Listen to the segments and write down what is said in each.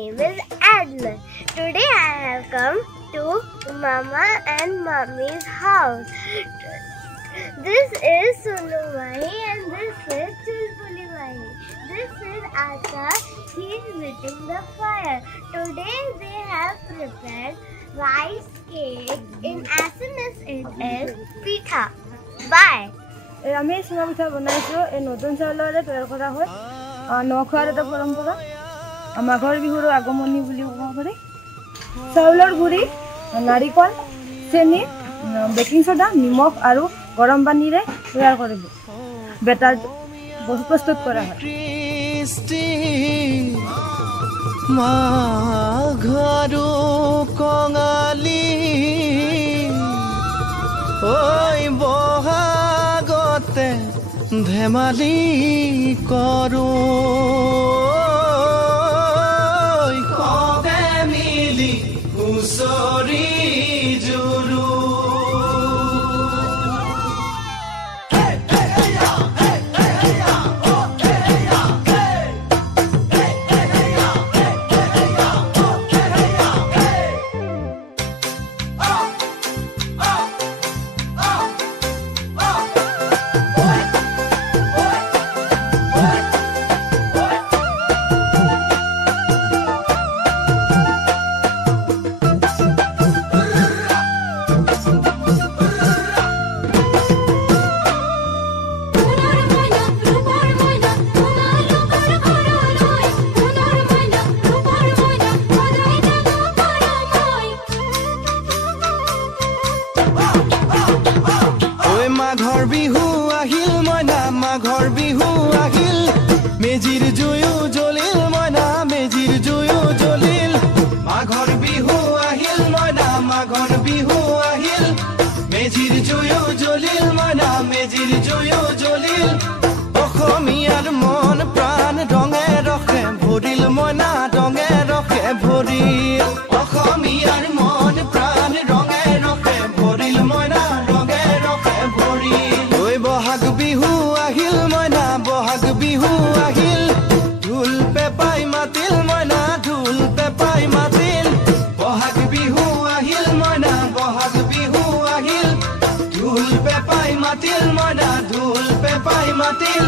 name is Adler. Today I have come to Mama and Mummy's house. This is Sunu Mahi and this is Chulbuli Mahi. This is Ata. He is lighting the fire. Today they have prepared rice cake in as soon as it is pitha. Bye. আমি চুঙা পিঠা বনাইছোঁ এই নতুন চাউলেৰে তৈয়াৰ কৰা হয় নখোৱাৰ এটা পৰম্পৰা মাঘৰ বিহুৰ আগমনী বুলি ক'ব পাৰি চাউলৰ গুড়ি নাৰিকল চেনি বেকিং সোডা নিমখ আৰু গৰম পানীৰে তৈয়াৰ কৰিব বেটাৰ প্ৰস্তুত কৰা হয় মাঘৰো কঙালী ঐ বহাগতে ধেমালি কৰো কবে মিলি হুঁচৰি জুৰু মাঘৰ বিহু আহিল মেজিৰ জুয়ো জ্বলিল মইনা মেজিৰ জুয়ো জ্বলিল মাঘৰ বিহু আহিল মইনা মাঘৰ বিহু আহিল মেজিৰ জুয়ো জ্বলিল মইনা মেজিৰ জুয়ো জ্বলিল অসমীয়াৰ মন প্ৰাণ ৰঙে ৰখে ভৰিল মইনা ৰঙে ৰখে ভৰিল অসমীয়াৰ মন প্ৰাণ ৰঙে ৰখে ভৰিল মইনা ৰঙে ৰখে ভৰিল ঐ বহাগ বিহু আহিল মইনা বহাগ বিহু আহিল ঢোল পেপাই মাতিল মইনা ঢোল পেপাই মাতিল বহাগ বিহু আহিল মইনা বহাগ বিহু আহিল ঢোল পেপাই মাতিল মইনা ঢোল পেপাই মাতিল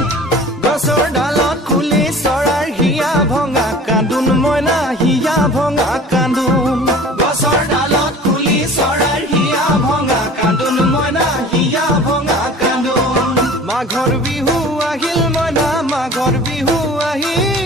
গছৰ ডালত খুলি চৰাৰ হিয়া ভঙা কান্দোন মইনা হিয়া ভঙা কান্দোন গছৰ ডালত খুলি চৰাৰ হিয়া ভঙা কান্দোন মইনা হিয়া ভঙা কান্দোন মাঘৰ বিহু আহিল মইনা মাঘৰ বিহু আহিল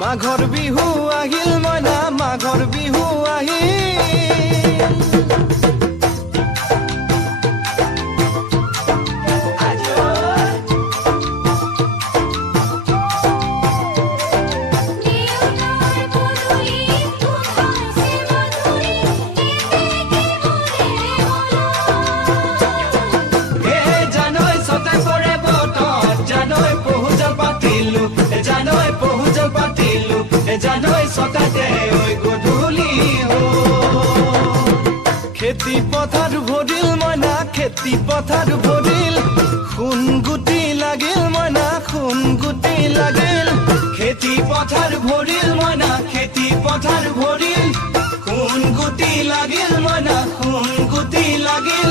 মাঘৰ বিহু আহিল মইনা মাঘৰ বিহু জানৈ সতাতে ওই গধূলি হো খেতি পথাৰ ভৰিল মইনা খেতি পথাৰ ভৰিল খুন গুটি লাগিল মইনা খুন গুটি লাগিল খেতি পথাৰ ভৰিল মইনা খেতি পথাৰ ভৰিল খুন গুটি লাগিল মইনা খুন গুটি লাগিল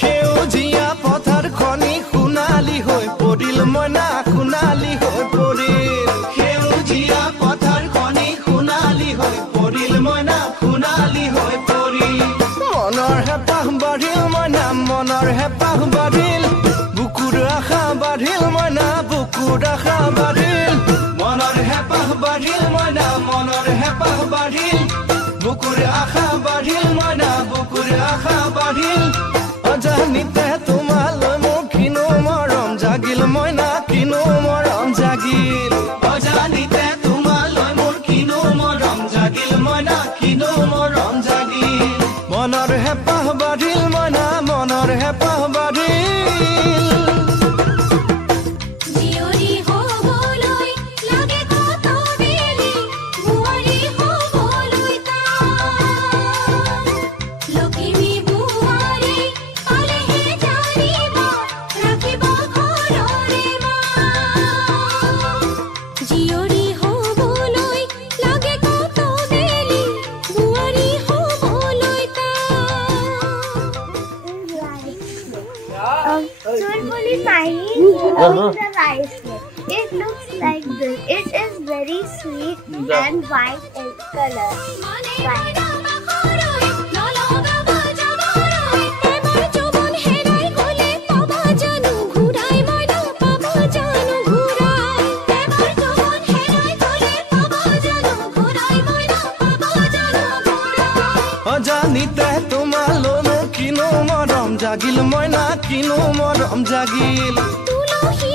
সেউজীয়া পথাৰ খনি সোণালী হৈ পৰিল মইনা সোণালী হৈ পৰিল সেউজীয়া পথাৰ খনি সোণালী হৈ পৰিল মইনা সোণালী হৈ পৰিল মনৰ বাঢ়িল বুকুৰ আশা বাঢ়িল মইনা বুকুৰ আশা বাঢ়িল মনৰ হেঁপাহ বাঢ়িল মইনা মনৰ হেঁপাহ বাঢ়িল বুকুৰ আশা বাঢ়িল মইনা বুকুৰ আশা বাঢ়িল অজানিতে তোমালৈ মোৰ কিনো মৰম জাগিল মইনা কিনো মৰম জাগিল অজানিতে তোমালৈ মোৰ কিনো মৰম জাগিল মইনা কিনো মৰম জাগিল মনৰ হেঁপাহ বাঢ়িল মইনা মনৰ হেঁপাহ বাঢ়িল জিয়ৰী হ'বলৈ লাগে কত বেলি বোৱাৰী হ'বলৈ লখিমী বোৱাৰী পালেহে জানিব ৰাখিব ঘৰৰে মা জিয়ৰী হ'বলৈ লাগে কত বেলি বোৱাৰী হ'বলৈ Chulbuli Mahi is the rice cake. It looks like this. It is very sweet and white in color. অজানিতে তোমালৈ মোৰ কিনো মৰম জাগিল মইনা কিনো মৰম জাগিল তুলসী